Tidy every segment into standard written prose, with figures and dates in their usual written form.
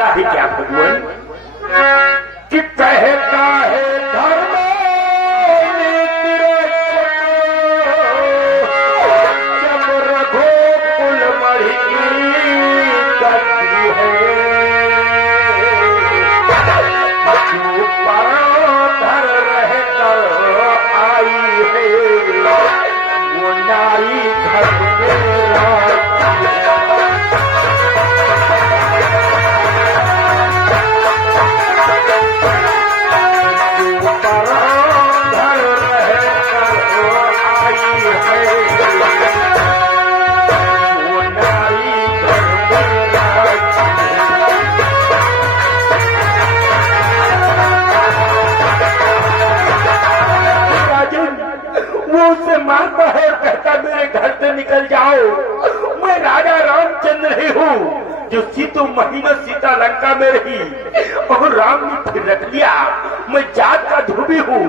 चाहे क्या भगवान कि कहता है धर्म जब रघुकुल मढ़ी करती है जो परोधर रहकर आई है वो नारी धर्म के से मारता है और कहता मेरे घर से निकल जाओ। मैं राजा रामचंद्र ही हूँ जो सीतु महीनों सीता लंका में रही और राम ने फिर रख लिया। मैं जात का धोबी हूँ,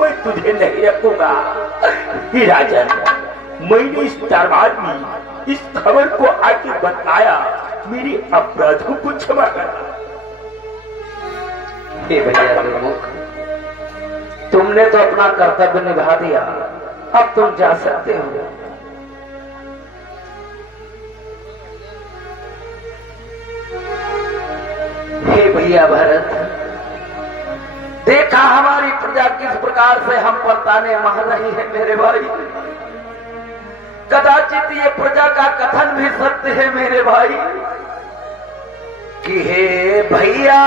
मैं तुझे नहीं रखूंगा। ही राजन, मैंने इस दरबार में इस खबर को आके बताया, मेरी अपराधों को क्षमा करना। हे भैया गुरुमुख, तुमने तो अपना कर्तव्य निभा दिया, अब तुम जा सकते हो। हे भैया भरत, देखा हमारी प्रजा किस प्रकार से हम पर ताने मार रही है मेरे भाई। कदाचित ये प्रजा का कथन भी सत्य है मेरे भाई कि हे भैया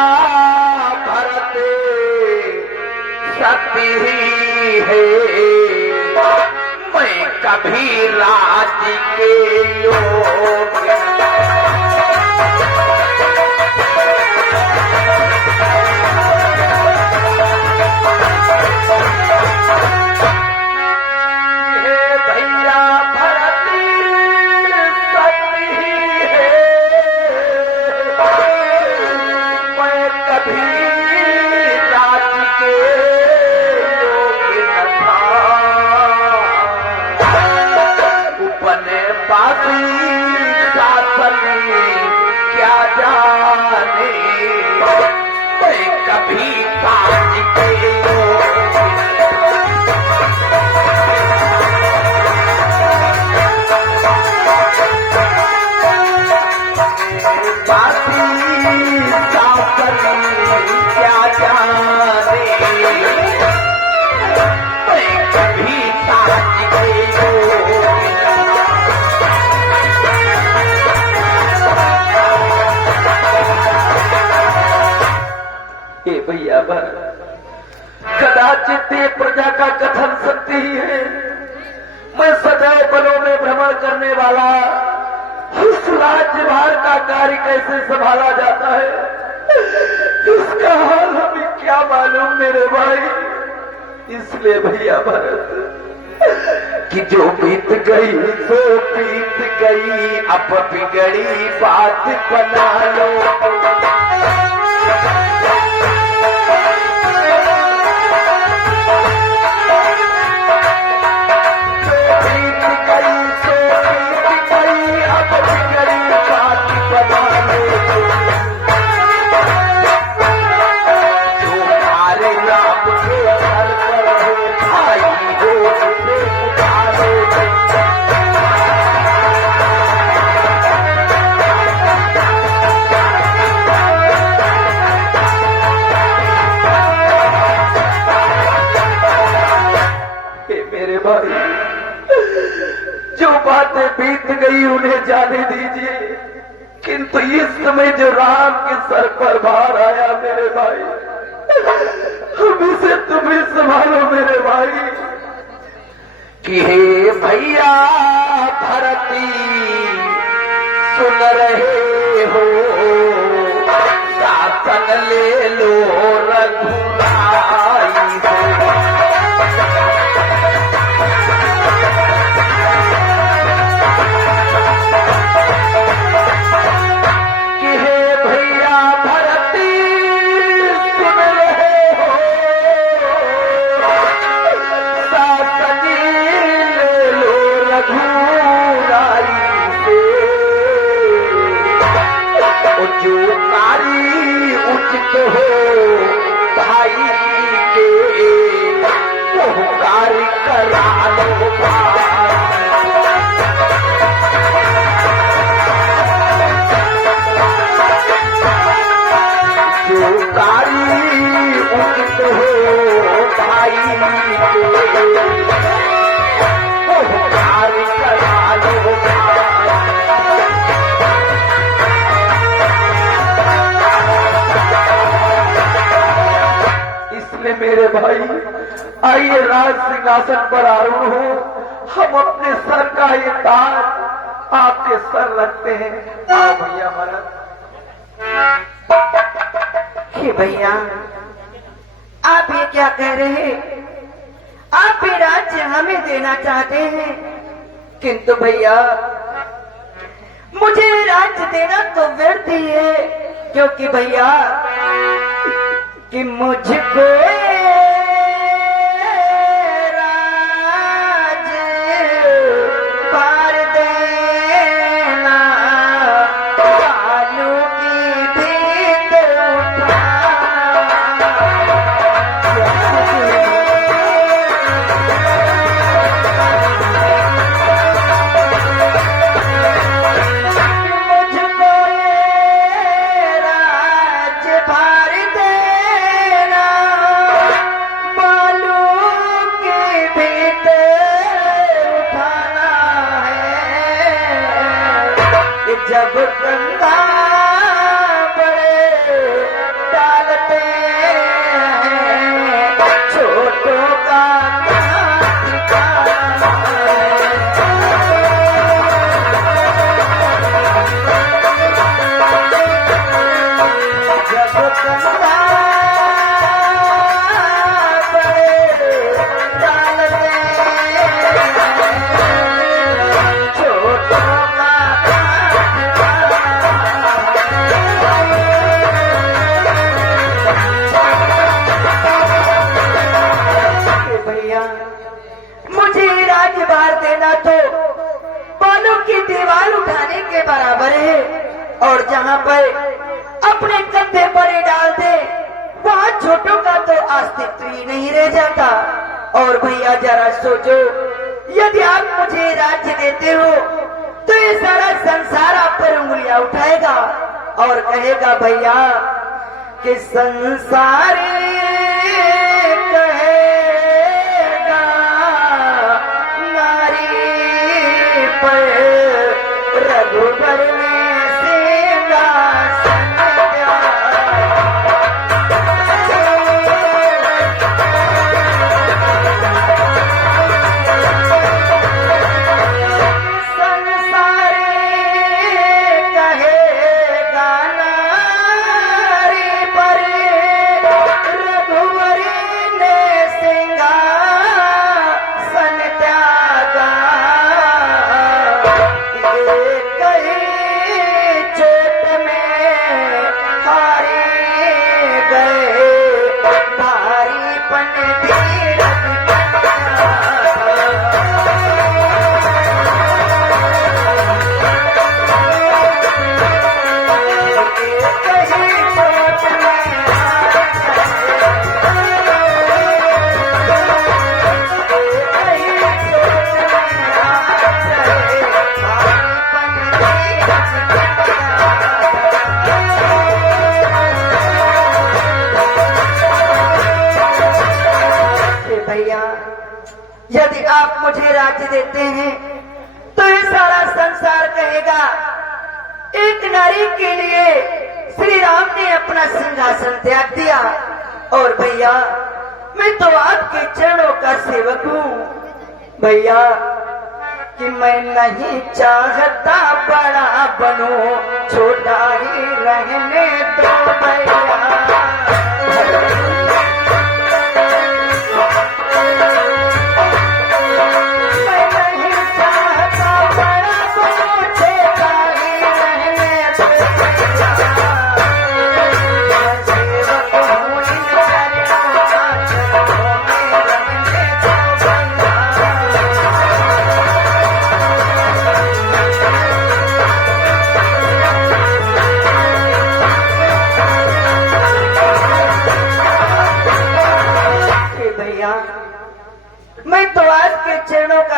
भरत सत्य ही है, मैं कभी राज्य के योग्य कदाचित प्रजा का कथन सत्य ही है। मैं सदैव वनों में भ्रमण करने वाला इस राज्यभार का कार्य कैसे संभाला जाता है, इसका हाल हमें क्या मालूम मेरे भाई। इसलिए भैया भरत कि जो बीत गई सो बीत गई, अब बिगड़ी बात बना लो। जो बातें बीत गई उन्हें जाने दीजिए, किंतु इस समय जो राम के सर पर भार आया मेरे भाई, अब इसे तुम ही संभालो मेरे भाई। कि हे भैया भरती सुन रहे हो, शासन ले लो रघुराई हो। जो नारी उचित हो भाई के वो कार्य करा लो जो कार्य उचित हो भाई के वो कार्य करा लो मेरे भाई आइए राज सिंहासन पर आरूढ़ हो हम अपने सर का ये ताज आपके सर रखते हैं आओ भैया महाराज कि भैया आप ये क्या कह रहे हैं आप भी राज्य हमें देना चाहते हैं किंतु भैया मुझे राज्य देना तो व्यर्थ ही है क्योंकि भैया कि मुझको राज पार देना बालू की भीत मुझको राज भार देना बालू की भीत उठाना है कि जब कंधा बड़े डालते हैं छोटों का कहाँ ठिकाना है। जब कंधा बड़े डालते हैं छोटों का कहाँ ठिकाना। भैया मुझे राजभार देना तो बालों की दीवार उठाने के बराबर है और जहाँ पर अपने कंधे पर ही डाल दे वहाँ छोटों का तो अस्तित्व ही नहीं रह जाता। और भैया जरा सोचो यदि आप मुझे राज्य देते हो तो ये सारा संसार आप पर उंगलियां उठाएगा और कहेगा भैया कि संसार कहेगा नारी पर रघुबर में सिंहासन दिया। संसार कहेगा नारी पर रघुवर ने सिंहासन त्यागा। एक ही चोट में हारे गए भारी पन धीरज भैया यदि आप मुझे राज्य देते हैं तो ये सारा संसार कहेगा एक नारी के लिए श्री राम ने अपना सिंहासन त्याग दिया। और भैया मैं तो आपके चरणों का सेवक हूँ भैया कि मैं नहीं चाहता बड़ा बनूं छोटा ही रहने दो भैया।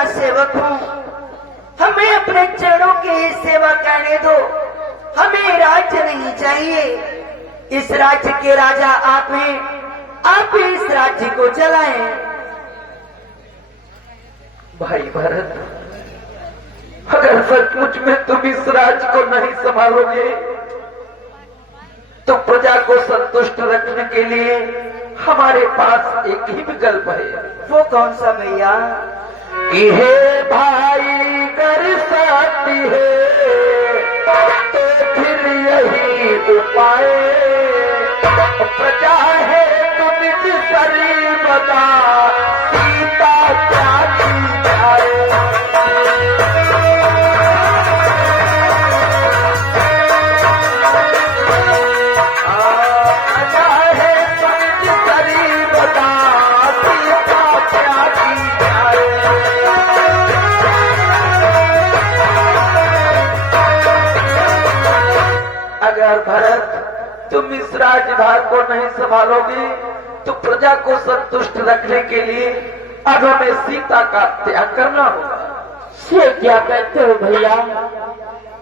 का सेवक हूँ, हमें अपने चरणों की सेवा करने दो। हमें राज्य नहीं चाहिए। इस राज्य के राजा आप हैं, आप ही इस राज्य को चलाएं। भाई भरत, अगर सचमुच में तुम इस राज्य को नहीं संभालोगे तो प्रजा को संतुष्ट रखने के लिए हमारे पास एक ही विकल्प है। वो कौन सा भैया? कि हे भाई कर सकती है तो फिर यही उपाय, प्रजा है तो निज शरीर बता सीता क्या की जाए। प्रजा है तो निज शरीर बता सीता क्या की जाए। अगर भरत तुम इस राज्यभार को नहीं संभालोगे तो प्रजा को संतुष्ट रखने के लिए अब हमें सीता का त्याग करना होगा। ये क्या कहते हो भैया?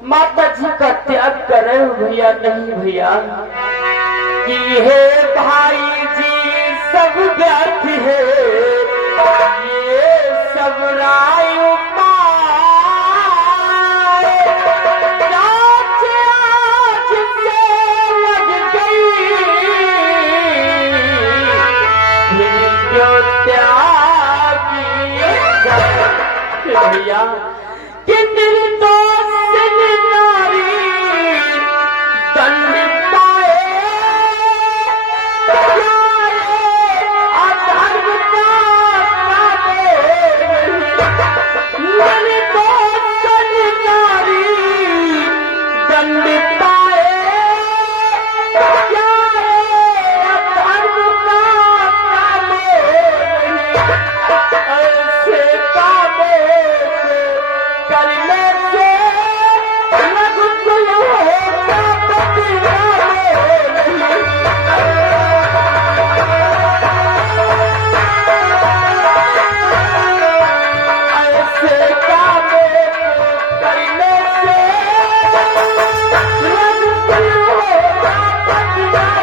माता जी का त्याग कर रहे हो भैया? नहीं भैया, कि हे भाई जी सब व्यर्थ है, ये सब राय उपाय, जांच आज से लग गई, फिर क्यों त्यागी भैया? कि निर्दोष नारी दंड पाए, अधर्म का निर्दोष नारी दंड पाए, अधर्म का ऐसे कामों करने से रघुकुल होगा बदनाम। ऐसे कामों करने से रघुकुल होगा बदनाम।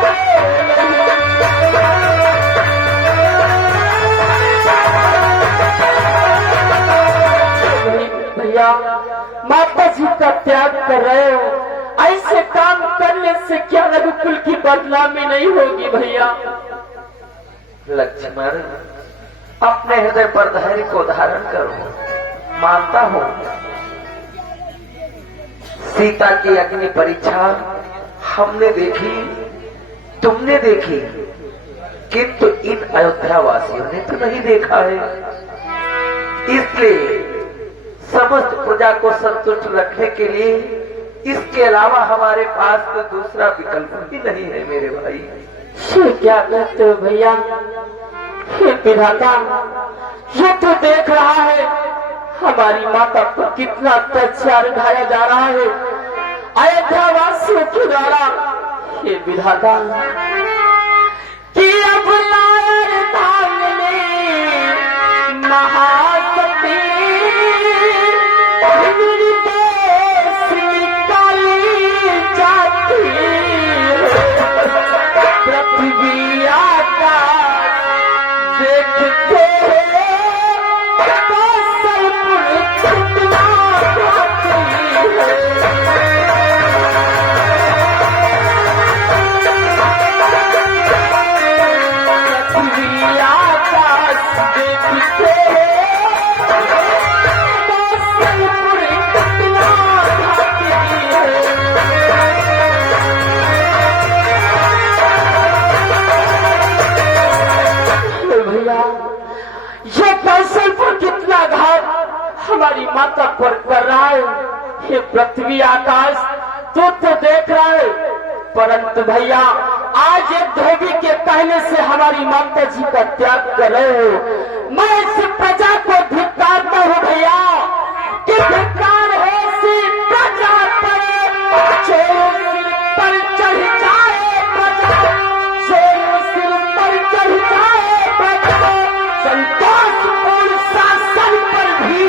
भैया, माता जी का त्याग कर रहे हो, ऐसे काम करने से क्या रघुकुल की बदनामी नहीं होगी भैया? लक्ष्मण, अपने हृदय पर धैर्य को धारण करो। मानता हूं सीता की अग्नि परीक्षा हमने देखी, तुमने देखी, किंतु इन अयोध्या वासियों ने तो नहीं देखा है। इसलिए समस्त प्रजा को संतुष्ट रखने के लिए इसके अलावा हमारे पास कोई दूसरा विकल्प भी नहीं है मेरे भाई। ये क्या कहते हो भैया? हे विधाता, ये तो देख रहा है हमारी माता पर कितना अत्याचार ढाया जा रहा है अयोध्या वासियों के द्वारा। हे विधाता, कि अब नायर धाम में महासती निर्दोष निकाली जाती है, पृथ्वी आकाश देखते कौशलपुर कितना जाती है। पृथ्वी आकाश देखते कौशलपुर कितना जाती है। भैया, ये कौशलपुर कितना घात हमारी माता पर कर रहा है। ये पृथ्वी आकाश तो देख रहा है, परंतु भैया आज एक धोबी के कहने से हमारी माता जी का त्याग कर रहे हो। मैं इस प्रजा को धिक्कारता हूँ भैया, कि धिक्कार है इसी प्रजा पर, जो सिर पर चढ़ जाए प्रजा, जो सिर पर चढ़ जाए प्रजा, संतोषपूर्ण शासन पर भी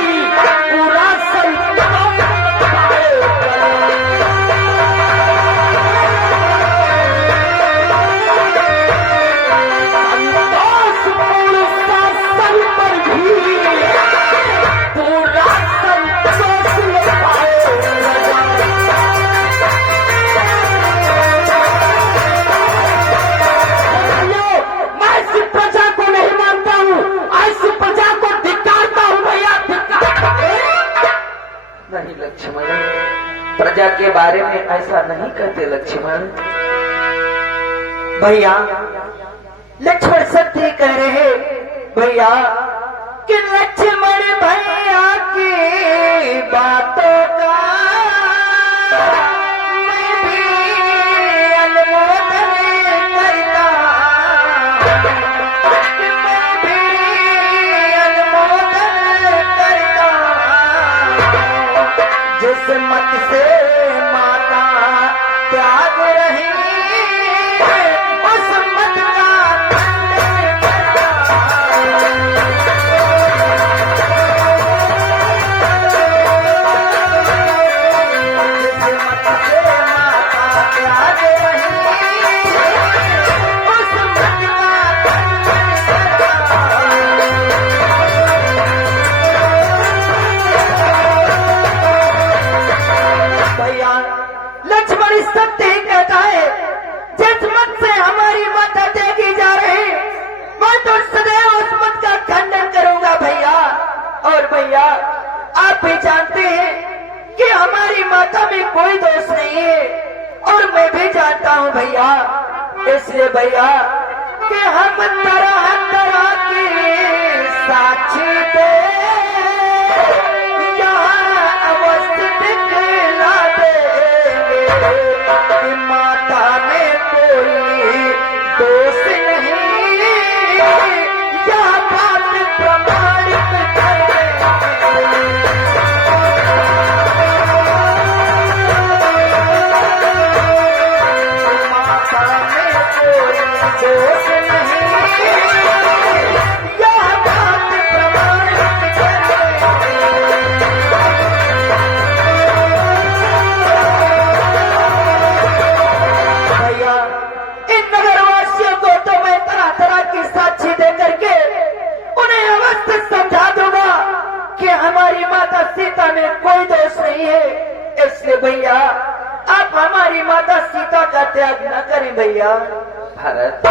बारे में ऐसा नहीं कहते लक्ष्मण। भैया लक्ष्मण सत्य कह रहे भैया कि लक्ष्मण भैया की बातों का मैं भी अनुमोदन करता, मैं भी अनुमोदन करता। जिस मत से माता त्याग रही उस मत का खंडन भैया लक्ष्मण सत्य ही कहता है, जिस मत से हमारी माता त्यागी जा रही मैं तो सदैव उस मत का खंडन करूंगा भैया। और भैया आप भी जानते हैं कि हमारी माता में कोई दोष नहीं है और मैं भी जानता हूं भैया। इसलिए भैया कि हम तरह तरह की साक्षी थे यहाँ अवस्थित दिखला देंगे कि माता में कोई दोष नहीं, यह बात प्रमाणित करेंगे। माता में कोई दोष नहीं, यह बात प्रमाणित करेंगे। भैया इन नगरवासियों को तो मैं तरह तरह की साक्षी दे करके उन्हें अवश्य समझा दूंगा कि हमारी माता सीता में कोई दोष नहीं है। इसलिए भैया आप हमारी माता सीता का त्याग न करें भैया। भरत,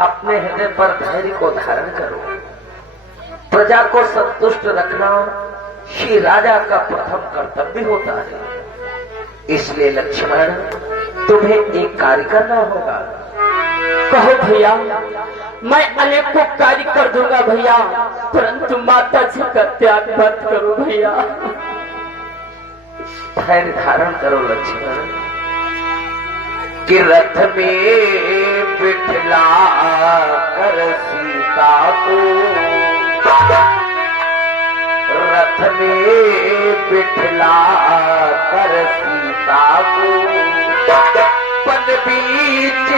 अपने हृदय पर धैर्य को धारण करो। प्रजा को संतुष्ट रखना श्री राजा का प्रथम कर्तव्य होता है। इसलिए लक्ष्मण, तुम्हें एक कार्य करना होगा। कहो भैया, मैं अनेकों कार्य कर दूंगा भैया, परंतु माता जी का त्याग मत करो भैया। धैर्य धारण करो लक्ष्मण। कि रथ में बिठला कर सीता को, रथ में बिठला कर सीता को, पन बीच